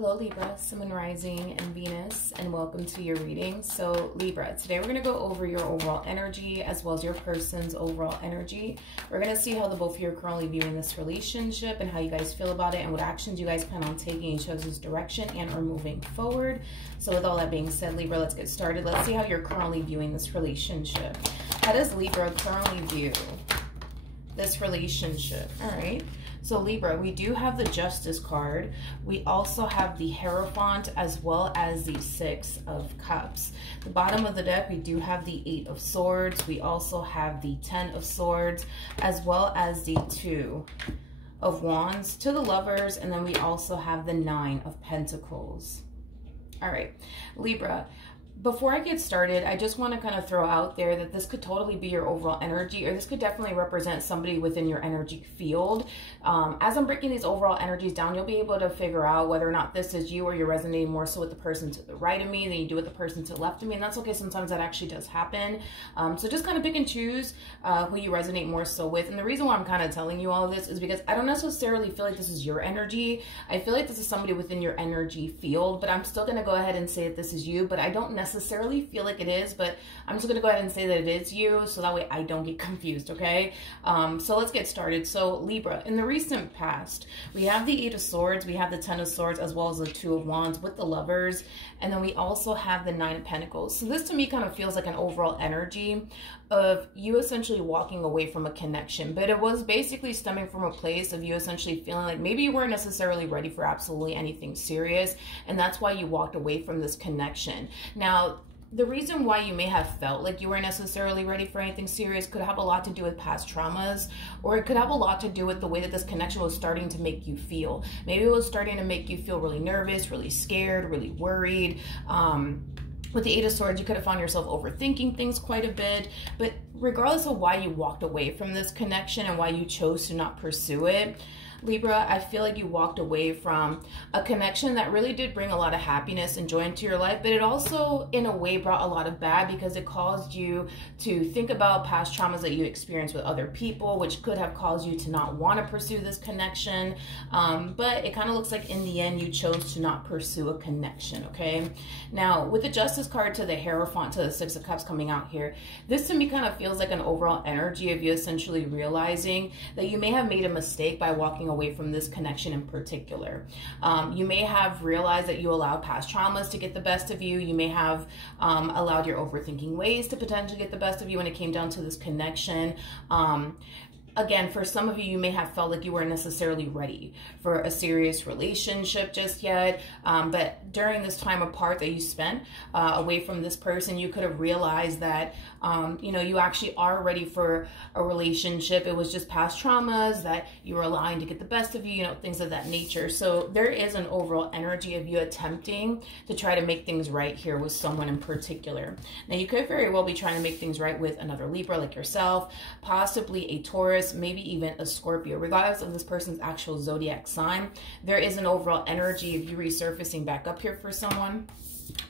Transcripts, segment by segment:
Hello Libra, Sun, Moon, Rising, and Venus, and welcome to your reading. So Libra, today we're going to go over your overall energy as well as your person's overall energy. We're going to see how the both of you are currently viewing this relationship and how you guys feel about it and what actions you guys plan on taking in each other's direction and or moving forward. So with all that being said, Libra, let's get started. Let's see how you're currently viewing this relationship. How does Libra currently view this relationship? All right. So Libra, we do have the Justice card. We also have the Hierophant as well as the Six of Cups. The bottom of the deck, we do have the Eight of Swords. We also have the 10 of Swords as well as the 2 of Wands to the Lovers. And then we also have the 9 of Pentacles. All right, Libra. Before I get started, I just want to kind of throw out there that this could totally be your overall energy, or this could definitely represent somebody within your energy field. As I'm breaking these overall energies down, you'll be able to figure out whether or not this is you or you're resonating more so with the person to the right of me than you do with the person to the left of me. And that's okay. Sometimes that actually does happen. So just kind of pick and choose who you resonate more so with. And the reason why I'm kind of telling you all of this is because I don't necessarily feel like this is your energy. I feel like this is somebody within your energy field, but I'm still going to go ahead and say that this is you, but I don't necessarily feel like it is, but I'm just gonna go ahead and say that it is you, so that way I don't get confused. Okay, so let's get started. So Libra, in the recent past, we have the Eight of Swords, we have the 10 of Swords, as well as the 2 of Wands with the Lovers, and then we also have the 9 of Pentacles. So this to me kind of feels like an overall energy of you essentially walking away from a connection, but it was basically stemming from a place of you essentially feeling like maybe you weren't necessarily ready for absolutely anything serious, and that's why you walked away from this connection. Now, the reason why you may have felt like you weren't necessarily ready for anything serious could have a lot to do with past traumas, or it could have a lot to do with the way that this connection was starting to make you feel. Maybe it was starting to make you feel really nervous, really scared, really worried. With the Eight of Swords, you could have found yourself overthinking things quite a bit. But regardless of why you walked away from this connection and why you chose to not pursue it, Libra, I feel like you walked away from a connection that really did bring a lot of happiness and joy into your life, but it also, in a way, brought a lot of bad because it caused you to think about past traumas that you experienced with other people, which could have caused you to not want to pursue this connection. But it kind of looks like in the end, you chose to not pursue a connection, okay? Now, with the Justice card to the Hierophant to the Six of Cups coming out here, this to me kind of feels like an overall energy of you essentially realizing that you may have made a mistake by walking away from this connection in particular. You may have realized that you allowed past traumas to get the best of you. You may have allowed your overthinking ways to potentially get the best of you when it came down to this connection. Again, for some of you, you may have felt like you weren't necessarily ready for a serious relationship just yet. But during this time apart that you spent away from this person, you could have realized that, you know, you actually are ready for a relationship. It was just past traumas that you were allowing to get the best of you, you know, things of that nature. So there is an overall energy of you attempting to try to make things right here with someone in particular. Now, you could very well be trying to make things right with another Libra like yourself, possibly a Taurus, maybe even a Scorpio. Regardless of this person's actual zodiac sign, there is an overall energy of you resurfacing back up here for someone,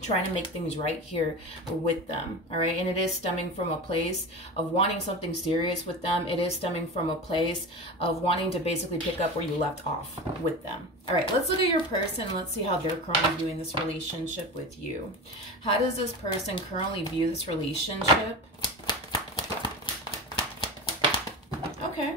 trying to make things right here with them. All right, and it is stemming from a place of wanting something serious with them. It is stemming from a place of wanting to basically pick up where you left off with them. All right, let's look at your person. Let's see how they're currently viewing this relationship with you. How does this person currently view this relationship? Okay,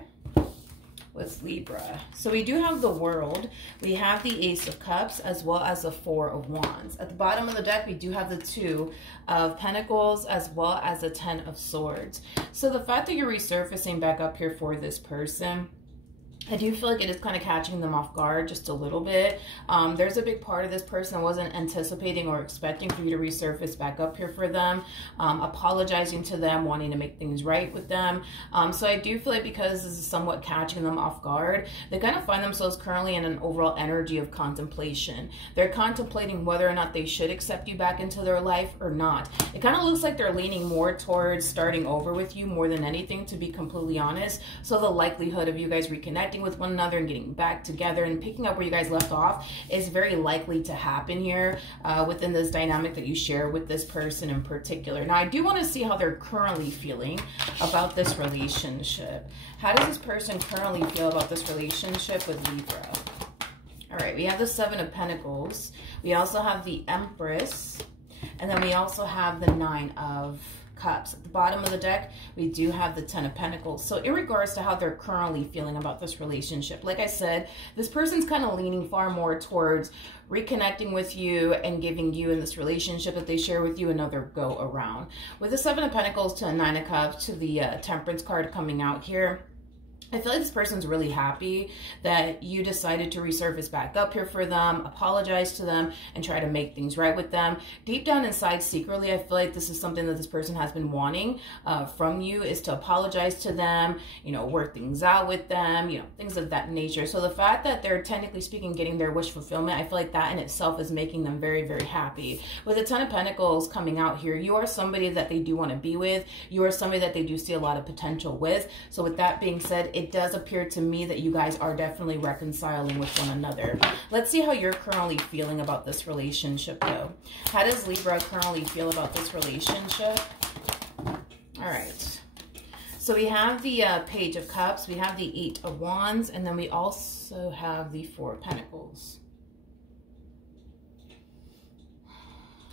with Libra. So we do have the World. We have the Ace of Cups as well as the 4 of Wands. At the bottom of the deck, we do have the 2 of Pentacles as well as the 10 of Swords. So the fact that you're resurfacing back up here for this person, I do feel like it is kind of catching them off guard just a little bit. There's a big part of this person I wasn't anticipating or expecting for you to resurface back up here for them, apologizing to them, wanting to make things right with them. So I do feel like because this is somewhat catching them off guard, they kind of find themselves currently in an overall energy of contemplation. They're contemplating whether or not they should accept you back into their life or not. It kind of looks like they're leaning more towards starting over with you more than anything, to be completely honest. So the likelihood of you guys reconnecting with one another and getting back together and picking up where you guys left off is very likely to happen here within this dynamic that you share with this person in particular. Now, I do want to see how they're currently feeling about this relationship. How does this person currently feel about this relationship with Libra? All right, we have the Seven of Pentacles. We also have the Empress. And then we also have the Nine of Cups. At the bottom of the deck, we do have the Ten of Pentacles. So in regards to how they're currently feeling about this relationship, like I said, this person's kind of leaning far more towards reconnecting with you and giving you in this relationship that they share with you another go around. With the Seven of Pentacles to the Nine of Cups to the Temperance card coming out here, I feel like this person's really happy that you decided to resurface back up here for them, apologize to them, and try to make things right with them. Deep down inside, secretly, I feel like this is something that this person has been wanting from you, is to apologize to them, you know, work things out with them, you know, things of that nature. So the fact that they're technically speaking getting their wish fulfillment, I feel like that in itself is making them very, very happy. With the Ten of Pentacles coming out here, you are somebody that they do want to be with. You are somebody that they do see a lot of potential with. So with that being said, it does appear to me that you guys are definitely reconciling with one another. Let's see how you're currently feeling about this relationship, though. How does Libra currently feel about this relationship? All right. So we have the Page of Cups, we have the Eight of Wands, and then we also have the Four of Pentacles.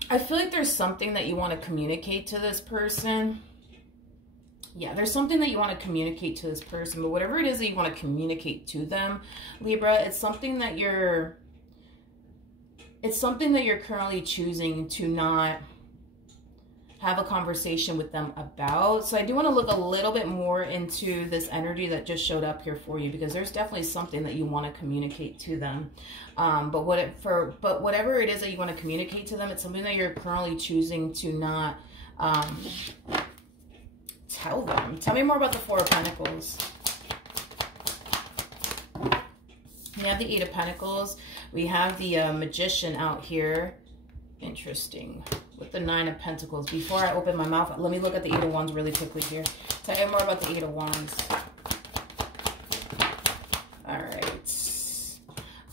I feel like there's something that you want to communicate to this person. Yeah, there's something that you want to communicate to this person, but whatever it is that you want to communicate to them, Libra, it's something that you're currently choosing to not have a conversation with them about. So I do want to look a little bit more into this energy that just showed up here for you, because there's definitely something that you want to communicate to them. But whatever it is that you want to communicate to them, it's something that you're currently choosing to not tell them. Tell me more about the Four of Pentacles. We have the Eight of Pentacles. We have the Magician out here. Interesting. With the Nine of Pentacles. Before I open my mouth, let me look at the Eight of Wands really quickly here. Tell me more about the Eight of Wands. All right.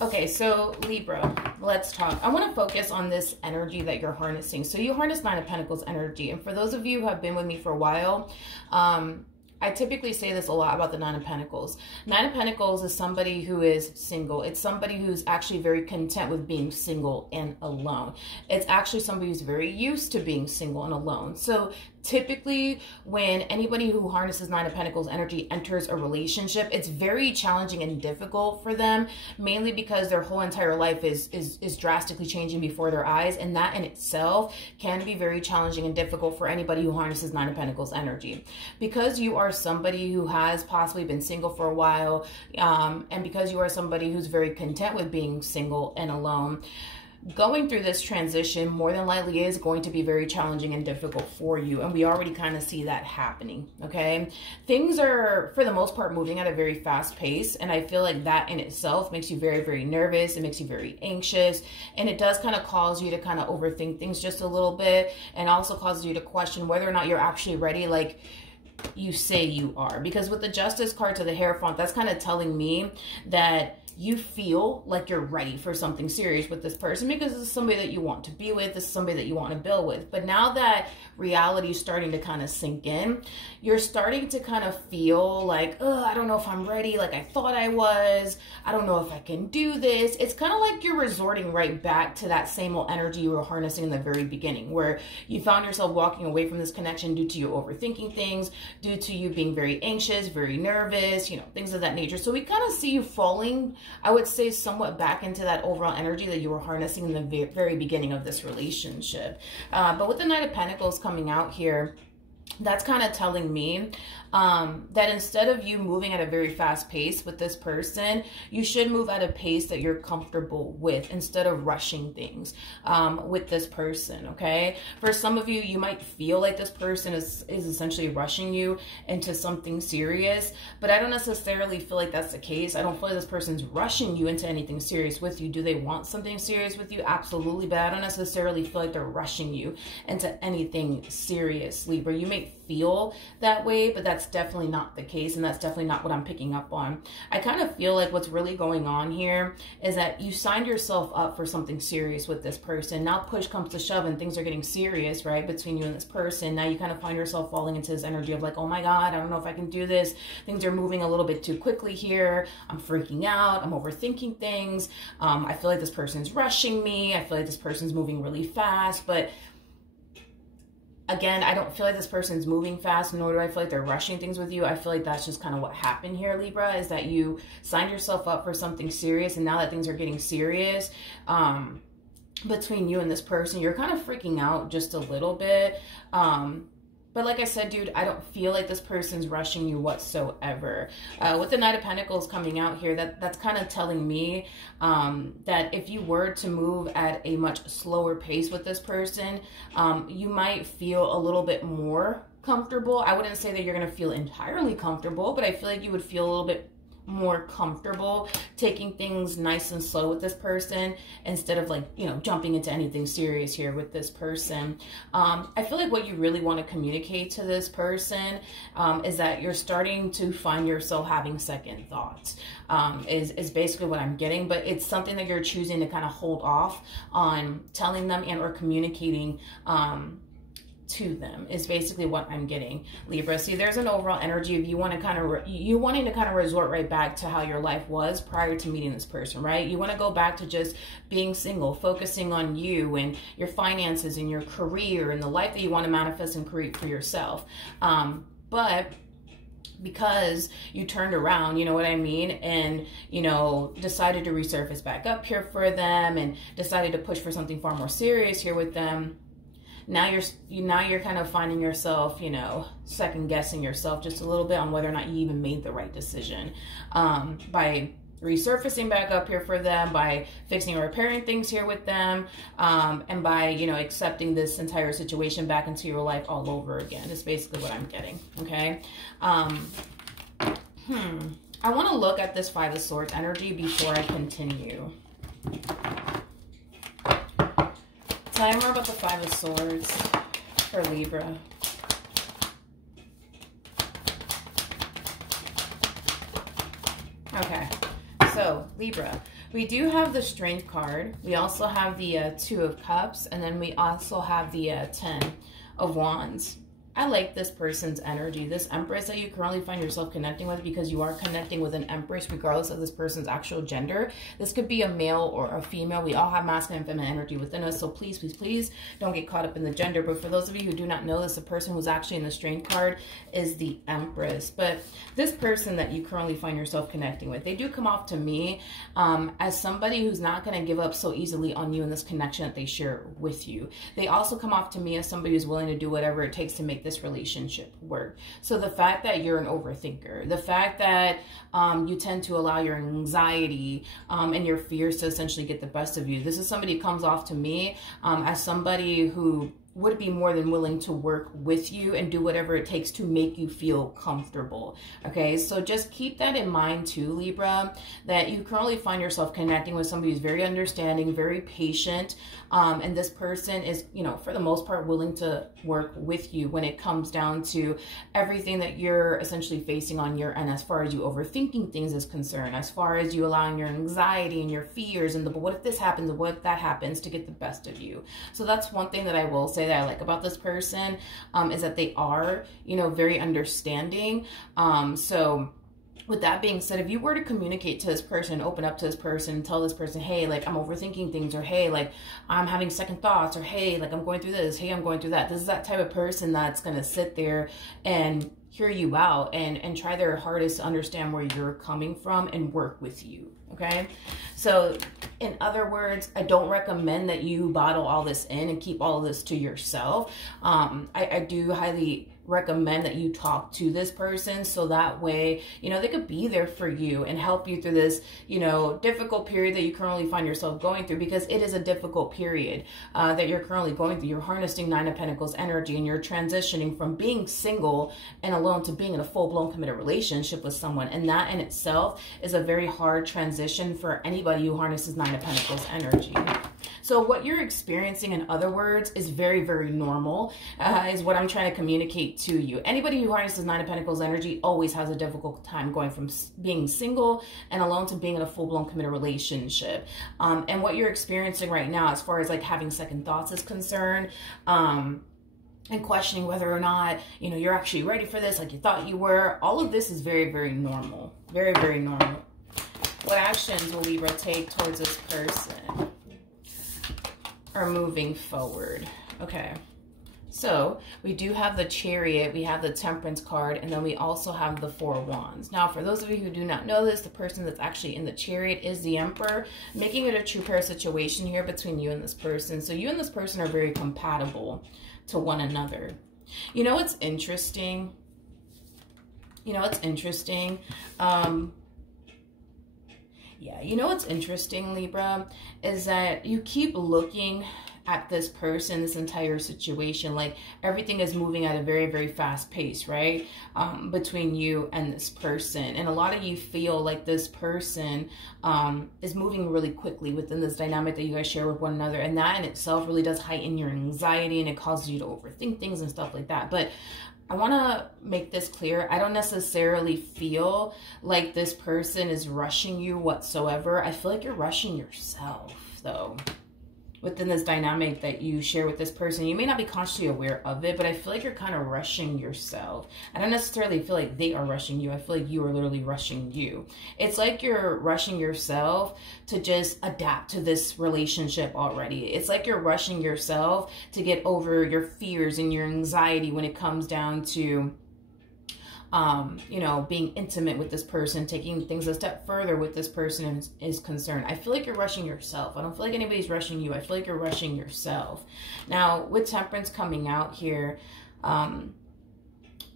Okay, so Libra, let's talk. I want to focus on this energy that you're harnessing. So you harness Nine of Pentacles energy. And for those of you who have been with me for a while, I typically say this a lot about the Nine of Pentacles. Nine of Pentacles is somebody who is single. It's somebody who's actually very content with being single and alone. It's actually somebody who's very used to being single and alone. So typically when anybody who harnesses Nine of Pentacles energy enters a relationship, it's very challenging and difficult for them, mainly because their whole entire life is drastically changing before their eyes. And that in itself can be very challenging and difficult for anybody who harnesses Nine of Pentacles energy. Because you are somebody who has possibly been single for a while, and because you are somebody who's very content with being single and alone, going through this transition more than likely is going to be very challenging and difficult for you. And we already kind of see that happening, okay? Things are, for the most part, moving at a very fast pace. And I feel like that in itself makes you very, very nervous. It makes you very anxious. And it does kind of cause you to kind of overthink things just a little bit. And also causes you to question whether or not you're actually ready, like you say you are. Because with the Justice card to the Hierophant, that's kind of telling me that you feel like you're ready for something serious with this person, because this is somebody that you want to be with. This is somebody that you want to build with. But now that reality is starting to kind of sink in, you're starting to kind of feel like, oh, I don't know if I'm ready like I thought I was. I don't know if I can do this. It's kind of like you're resorting right back to that same old energy you were harnessing in the very beginning, where you found yourself walking away from this connection due to you overthinking things, due to you being very anxious, very nervous, you know, things of that nature. So we kind of see you falling, I would say, somewhat back into that overall energy that you were harnessing in the very beginning of this relationship. But with the Knight of Pentacles coming out here, that's kind of telling me that instead of you moving at a very fast pace with this person, you should move at a pace that you're comfortable with instead of rushing things with this person, okay? For some of you, you might feel like this person is essentially rushing you into something serious, but I don't necessarily feel like that's the case. I don't feel like this person's rushing you into anything serious with you. Do they want something serious with you? Absolutely, but I don't necessarily feel like they're rushing you into anything serious, Libra. You may may feel that way, but that's definitely not the case, and that's definitely not what I'm picking up on. I kind of feel like what's really going on here is that you signed yourself up for something serious with this person. Now push comes to shove and things are getting serious, right, between you and this person. Now you kind of find yourself falling into this energy of like, oh my God, I don't know if I can do this. Things are moving a little bit too quickly here. I'm freaking out. I'm overthinking things. I feel like this person's rushing me. I feel like this person's moving really fast, but again, I don't feel like this person's moving fast, nor do I feel like they're rushing things with you. I feel like that's just kind of what happened here, Libra, is that you signed yourself up for something serious, and now that things are getting serious, between you and this person, you're kind of freaking out just a little bit. But like I said, dude, I don't feel like this person's rushing you whatsoever. With the Knight of Pentacles coming out here, that's kind of telling me that if you were to move at a much slower pace with this person, you might feel a little bit more comfortable. I wouldn't say that you're going to feel entirely comfortable, but I feel like you would feel a little bit more comfortable taking things nice and slow with this person instead of, like, you know, jumping into anything serious here with this person. I feel like what you really want to communicate to this person is that you're starting to find yourself having second thoughts, is basically what I'm getting, but it's something that you're choosing to kind of hold off on telling them and or communicating to them is basically what I'm getting, Libra. See, there's an overall energy of you want to kind of you wanting to kind of resort right back to how your life was prior to meeting this person, right? You want to go back to just being single, focusing on you and your finances and your career and the life that you want to manifest and create for yourself. But because you turned around, you know what I mean, and, you know, decided to resurface back up here for them and decided to push for something far more serious here with them, now you're kind of finding yourself, you know, second guessing yourself just a little bit on whether or not you even made the right decision by resurfacing back up here for them, by fixing and repairing things here with them, and by, you know, accepting this entire situation back into your life all over again. Is basically what I'm getting. Okay. I want to look at this Five of Swords energy before I continue. Tell me more about the Five of Swords for Libra. Okay, so Libra, we do have the Strength card. We also have the Two of Cups, and then we also have the Ten of Wands. I like this person's energy, this Empress that you currently find yourself connecting with, because you are connecting with an Empress regardless of this person's actual gender. This could be a male or a female. We all have masculine and feminine energy within us, so please, please, please don't get caught up in the gender. But for those of you who do not know this, the person who's actually in the Strength card is the Empress. But this person that you currently find yourself connecting with, they do come off to me as somebody who's not going to give up so easily on you in this connection that they share with you. They also come off to me as somebody who's willing to do whatever it takes to make this relationship work. So the fact that you're an overthinker, the fact that you tend to allow your anxiety and your fears to essentially get the best of you, this is somebody who comes off to me as somebody who would be more than willing to work with you and do whatever it takes to make you feel comfortable. Okay, so just keep that in mind too, Libra, that you currently find yourself connecting with somebody who's very understanding, very patient, and this person is, you know, for the most part willing to work with you when it comes down to everything that you're essentially facing on your end, as far as you overthinking things is concerned, as far as you allowing your anxiety and your fears and the, but what if this happens, what if that happens, to get the best of you. So that's one thing that I will say that I like about this person, is that they are, you know, very understanding. So with that being said, if you were to communicate to this person, open up to this person, tell this person, hey, like, I'm overthinking things, or hey, like, I'm having second thoughts, or hey, like, I'm going through this, hey, I'm going through that. This is that type of person that's going to sit there and hear you out and try their hardest to understand where you're coming from and work with you. Okay, so in other words, I don't recommend that you bottle all this in and keep all of this to yourself. I do highly recommend that you talk to this person, so that way, you know, they could be there for you and help you through this, you know, difficult period that you currently find yourself going through, because it is a difficult period that you're currently going through. You're harnessing Nine of Pentacles energy, and you're transitioning from being single and alone to being in a full-blown committed relationship with someone, and that in itself is a very hard transition for anybody who harnesses Nine of Pentacles energy. So what you're experiencing, in other words, is very, very normal, is what I'm trying to communicate to you. Anybody who harnesses Nine of Pentacles energy always has a difficult time going from being single and alone to being in a full-blown committed relationship. And what you're experiencing right now, as far as like having second thoughts is concerned, and questioning whether or not, you know, you're actually ready for this like you thought you were, all of this is very, very normal. Very, very normal. What actions will Libra take towards this person or moving forward? Okay. So we do have the Chariot, we have the Temperance card, and then we also have the Four of Wands. Now, for those of you who do not know this, the person that's actually in the Chariot is the Emperor, making it a true pair situation here between you and this person. So you and this person are very compatible to one another. You know what's interesting? You know what's interesting? Yeah, you know what's interesting, Libra, is that you keep looking at this person, this entire situation, like everything is moving at a very, very fast pace, right? Between you and this person. And a lot of you feel like this person is moving really quickly within this dynamic that you guys share with one another. And that in itself really does heighten your anxiety, and it causes you to overthink things and stuff like that. But I want to make this clear. I don't necessarily feel like this person is rushing you whatsoever. I feel like you're rushing yourself, though, within this dynamic that you share with this person. You may not be consciously aware of it, but I feel like you're kind of rushing yourself. I don't necessarily feel like they are rushing you. I feel like you are literally rushing you. It's like you're rushing yourself to just adapt to this relationship already. It's like you're rushing yourself to get over your fears and your anxiety when it comes down to you know, being intimate with this person, taking things a step further with this person is concerned. I feel like you're rushing yourself. I don't feel like anybody's rushing you. I feel like you're rushing yourself. Now, with Temperance coming out here,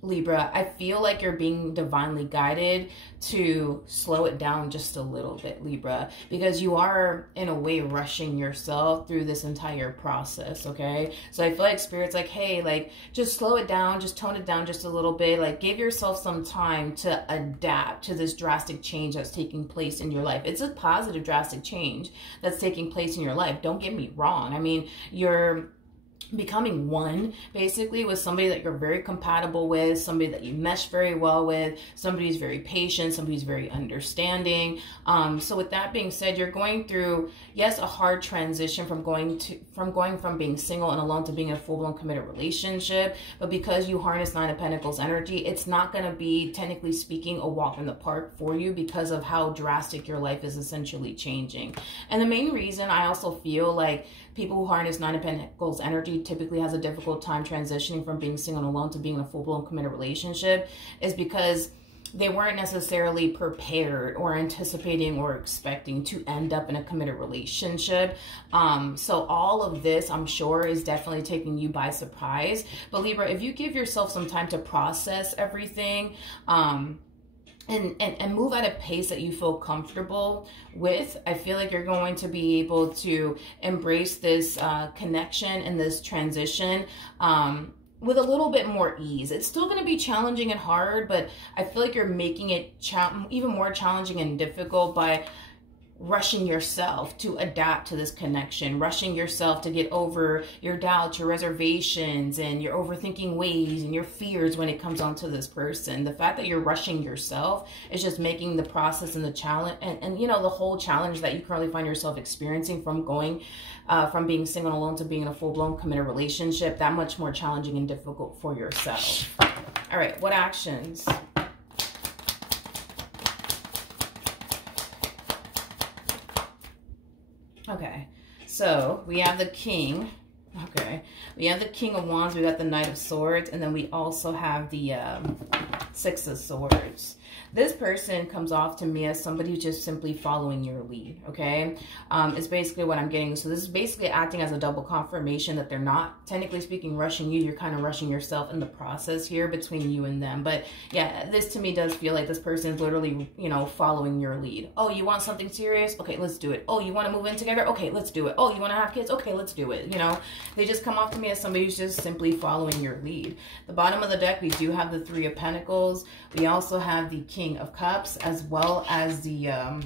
Libra, I feel like you're being divinely guided to slow it down just a little bit, Libra, because you are in a way rushing yourself through this entire process, okay? So I feel like Spirit's like, hey, like, just slow it down, just tone it down just a little bit, like, give yourself some time to adapt to this drastic change that's taking place in your life. It's a positive drastic change that's taking place in your life. Don't get me wrong. I mean, you're becoming one basically with somebody that you're very compatible with, somebody that you mesh very well with, somebody who's very patient, somebody who's very understanding. So with that being said, you're going through, yes, a hard transition from going from being single and alone to being in a full-blown committed relationship. But because you harness Nine of Pentacles energy, it's not going to be, technically speaking, a walk in the park for you because of how drastic your life is essentially changing. And the main reason I also feel like people who harness Nine of Pentacles energy typically has a difficult time transitioning from being single and alone to being in a full-blown committed relationship is because they weren't necessarily prepared or anticipating or expecting to end up in a committed relationship. So all of this, I'm sure, is definitely taking you by surprise. But Libra, if you give yourself some time to process everything, and move at a pace that you feel comfortable with, I feel like you're going to be able to embrace this connection and this transition with a little bit more ease. It's still going to be challenging and hard, but I feel like you're making it even more challenging and difficult by rushing yourself to adapt to this connection, rushing yourself to get over your doubts, your reservations, and your overthinking ways and your fears when it comes onto this person. The fact that you're rushing yourself is just making the process and the challenge and you know, the whole challenge that you currently find yourself experiencing from going from being single and alone to being in a full-blown committed relationship that much more challenging and difficult for yourself. All right, what actions? Okay, so we have the King. Okay, we have the King of Wands, we got the Knight of Swords, and then we also have the Six of Swords. This person comes off to me as somebody who's just simply following your lead, okay? It's basically what I'm getting. So this is basically acting as a double confirmation that they're not, technically speaking, rushing you. You're kind of rushing yourself in the process here between you and them. But yeah, this to me does feel like this person is literally, you know, following your lead. Oh, you want something serious? Okay, let's do it. Oh, you want to move in together? Okay, let's do it. Oh, you want to have kids? Okay, let's do it. You know, they just come off to me as somebody who's just simply following your lead. The bottom of the deck, we do have the Three of Pentacles. We also have the King of Cups, as well as the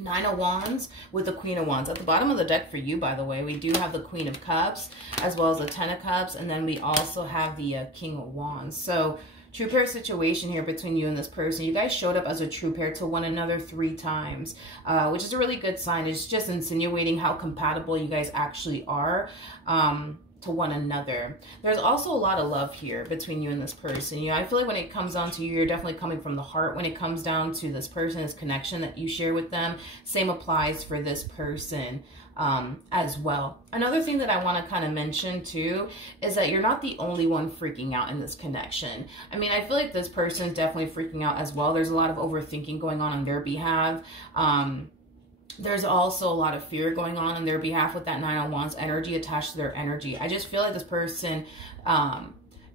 Nine of Wands with the Queen of Wands. At the bottom of the deck for you, by the way, we do have the Queen of Cups as well as the Ten of Cups. And then we also have the King of Wands. So true pair situation here between you and this person. You guys showed up as a true pair to one another 3 times, which is a really good sign. It's just insinuating how compatible you guys actually are. To one another. There's also a lot of love here between you and this person. You know, I feel like when it comes down to you, you're definitely coming from the heart. When it comes down to this person, this connection that you share with them, same applies for this person as well. Another thing that I want to kind of mention too is that you're not the only one freaking out in this connection. I mean, I feel like this person is definitely freaking out as well. There's a lot of overthinking going on their behalf. There's also a lot of fear going on their behalf with that Nine of Wands energy attached to their energy. I just feel like this person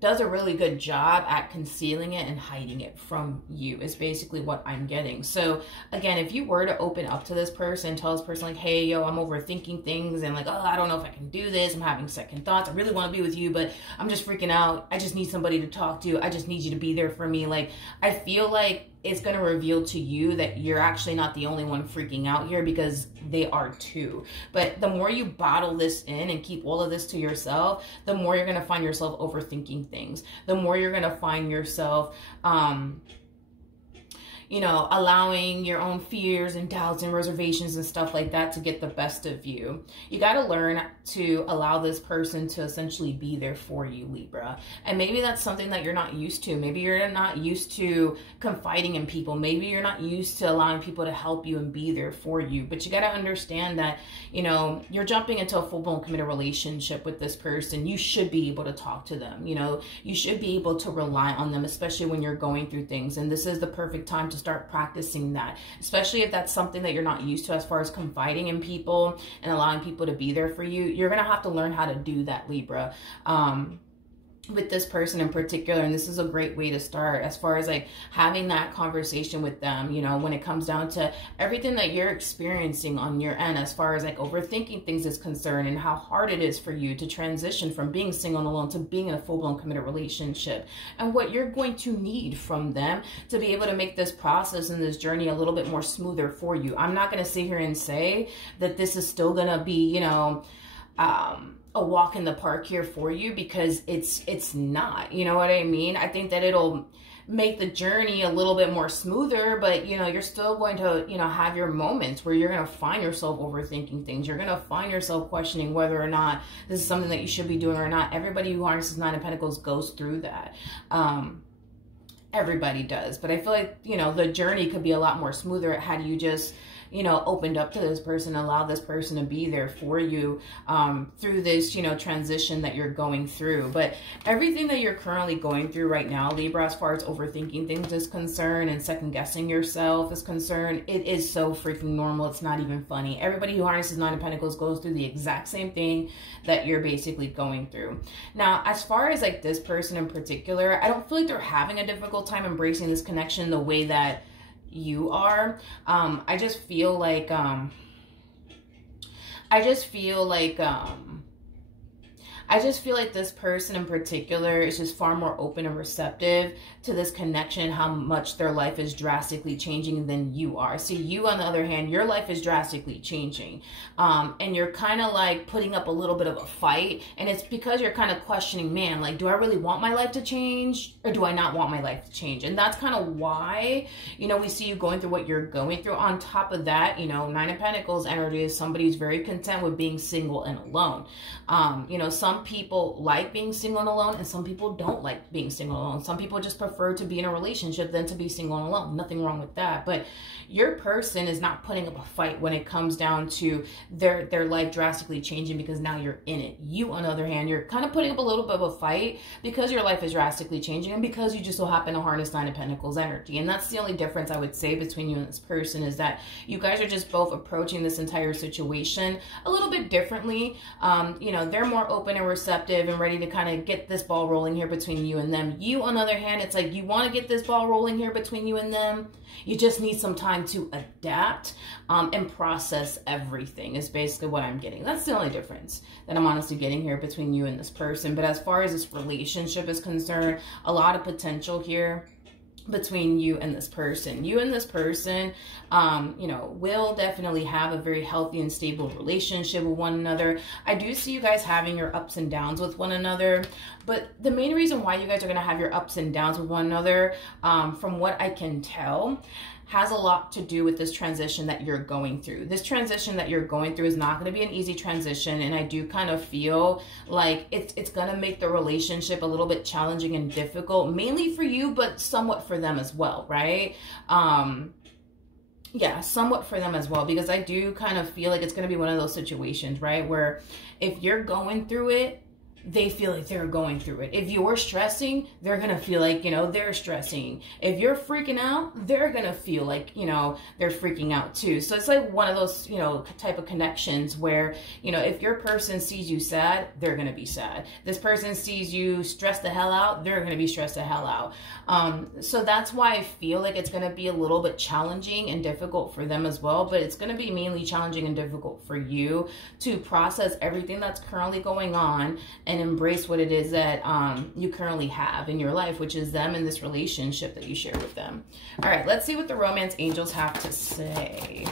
does a really good job at concealing it and hiding it from you is basically what I'm getting. So again, if you were to open up to this person, tell this person like, hey, yo, I'm overthinking things and like, oh, I don't know if I can do this. I'm having second thoughts. I really want to be with you, but I'm just freaking out. I just need somebody to talk to. I just need you to be there for me. Like, I feel like it's going to reveal to you that you're actually not the only one freaking out here, because they are too. But the more you bottle this in and keep all of this to yourself, the more you're going to find yourself overthinking things. The more you're going to find yourself, you know, allowing your own fears and doubts and reservations and stuff like that to get the best of you. You got to learn to allow this person to essentially be there for you, Libra. And maybe that's something that you're not used to. Maybe you're not used to confiding in people. Maybe you're not used to allowing people to help you and be there for you. But you got to understand that, you know, you're jumping into a full-blown committed relationship with this person. You should be able to talk to them. You know, you should be able to rely on them, especially when you're going through things. And this is the perfect time to start practicing that, especially if that's something that you're not used to as far as confiding in people and allowing people to be there for you. You're going to have to learn how to do that, Libra. With this person in particular, and this is a great way to start as far as like having that conversation with them, you know, when it comes down to everything that you're experiencing on your end as far as like overthinking things is concerned, and how hard it is for you to transition from being single and alone to being in a full-blown committed relationship, and what you're going to need from them to be able to make this process and this journey a little bit more smoother for you. I'm not going to sit here and say that this is still going to be, you know, a walk in the park here for you, because it's not, you know what I mean? I think that it'll make the journey a little bit more smoother, but you know, you're still going to, you know, have your moments where you're going to find yourself overthinking things. You're going to find yourself questioning whether or not this is something that you should be doing or not. Everybody who harnesses Nine of Pentacles goes through that. Everybody does, but I feel like, you know, the journey could be a lot more smoother had you just, you know, opened up to this person, allow this person to be there for you through this, you know, transition that you're going through. But everything that you're currently going through right now, Libra, as far as overthinking things is concerned and second guessing yourself is concerned, it is so freaking normal. It's not even funny. Everybody who harnesses Nine of Pentacles goes through the exact same thing that you're basically going through. Now, as far as like this person in particular, I don't feel like they're having a difficult time embracing this connection the way that you are. I just feel like this person in particular is just far more open and receptive to this connection, how much their life is drastically changing than you are. See, you on the other hand, your life is drastically changing. And you're kind of like putting up a little bit of a fight. And it's because you're kind of questioning, man, like, do I really want my life to change or do I not want my life to change? And that's kind of why, you know, we see you going through what you're going through. On top of that, you know, Nine of Pentacles energy is somebody who's very content with being single and alone. You know, some people like being single and alone, and some people don't like being single and alone. Some people just prefer to be in a relationship than to be single and alone. Nothing wrong with that. But your person is not putting up a fight when it comes down to their life drastically changing because now you're in it. You, on the other hand, you're kind of putting up a little bit of a fight because your life is drastically changing and because you just so happen to harness Nine of Pentacles energy. And that's the only difference I would say between you and this person, is that you guys are just both approaching this entire situation a little bit differently. You know, they're more open and receptive and ready to kind of get this ball rolling here between you and them. You, on the other hand, it's like you want to get this ball rolling here between you and them. You just need some time to adapt and process everything is basically what I'm getting. That's the only difference that I'm honestly getting here between you and this person. But as far as this relationship is concerned, a lot of potential here. between you and this person. You and this person, you know, will definitely have a very healthy and stable relationship with one another. I do see you guys having your ups and downs with one another, but the main reason why you guys are going to have your ups and downs with one another, from what I can tell, has a lot to do with this transition that you're going through. This transition that you're going through is not going to be an easy transition, and I do kind of feel like it's going to make the relationship a little bit challenging and difficult, mainly for you, but somewhat for them as well, right? Yeah, somewhat for them as well, because I do kind of feel like it's going to be one of those situations, right, where if you're going through it, they feel like they're going through it. If you're stressing, they're going to feel like, you know, they're stressing. If you're freaking out, they're going to feel like, you know, they're freaking out too. So it's like one of those, you know, type of connections where, you know, if your person sees you sad, they're going to be sad. This person sees you stressed the hell out, they're going to be stressed the hell out. So that's why I feel like it's going to be a little bit challenging and difficult for them as well. But it's going to be mainly challenging and difficult for you to process everything that's currently going on and embrace what it is that you currently have in your life, which is them and this relationship that you share with them. All right, let's see what the romance angels have to say.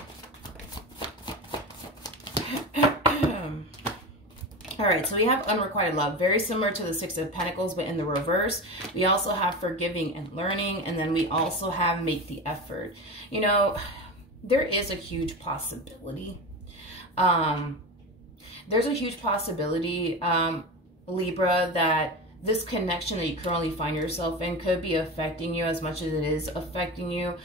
All right, so we have unrequited love, very similar to the Six of Pentacles, but in the reverse. We also have forgiving and learning, and then we also have make the effort. You know, there is a huge possibility. There's a huge possibility, Libra, that this connection that you currently find yourself in could be affecting you as much as it is affecting you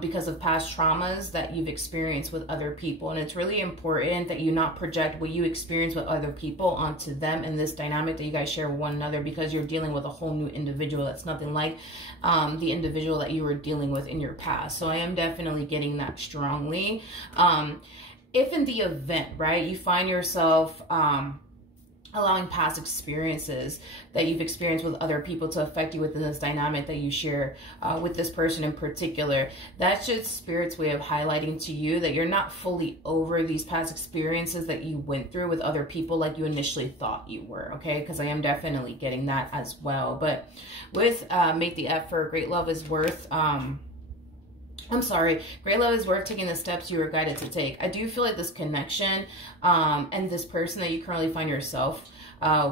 because of past traumas that you've experienced with other people. And it's really important that you not project what you experience with other people onto them in this dynamic that you guys share with one another, because you're dealing with a whole new individual that's nothing like the individual that you were dealing with in your past. So I am definitely getting that strongly. If in the event, right, you find yourself allowing past experiences that you've experienced with other people to affect you within this dynamic that you share with this person in particular, that's just Spirit's way of highlighting to you that you're not fully over these past experiences that you went through with other people like you initially thought you were, okay? Because I am definitely getting that as well. But with make the effort, great love is worth... great love is worth taking the steps you were guided to take. I do feel like this connection and this person that you currently find yourself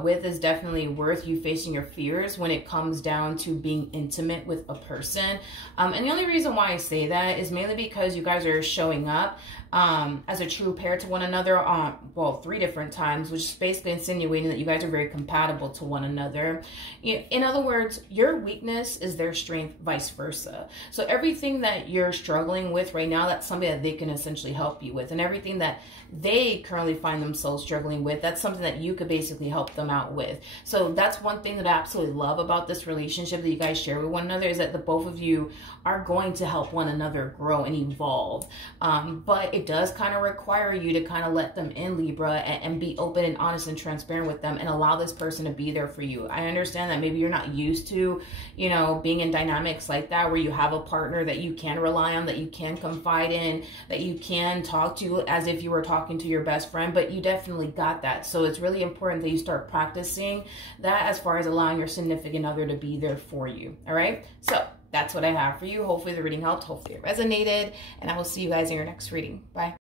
with is definitely worth you facing your fears when it comes down to being intimate with a person. And the only reason why I say that is mainly because you guys are showing up as a true pair to one another on, well, 3 different times, which is basically insinuating that you guys are very compatible to one another. In other words, your weakness is their strength, vice versa. So everything that you're struggling with right now, that's something that they can essentially help you with. And everything that they currently find themselves struggling with, that's something that you could basically help them out with. So that's one thing that I absolutely love about this relationship that you guys share with one another, is that the both of you are going to help one another grow and evolve. But it does kind of require you to kind of let them in, Libra, and be open and honest and transparent with them and allow this person to be there for you. I understand that maybe you're not used to, you know, being in dynamics like that where you have a partner that you can rely on, that you can confide in, that you can talk to as if you were talking to your best friend, but you definitely got that. So it's really important that you start practicing that as far as allowing your significant other to be there for you. All right, so that's what I have for you. Hopefully the reading helped, hopefully it resonated, and I will see you guys in your next reading. Bye.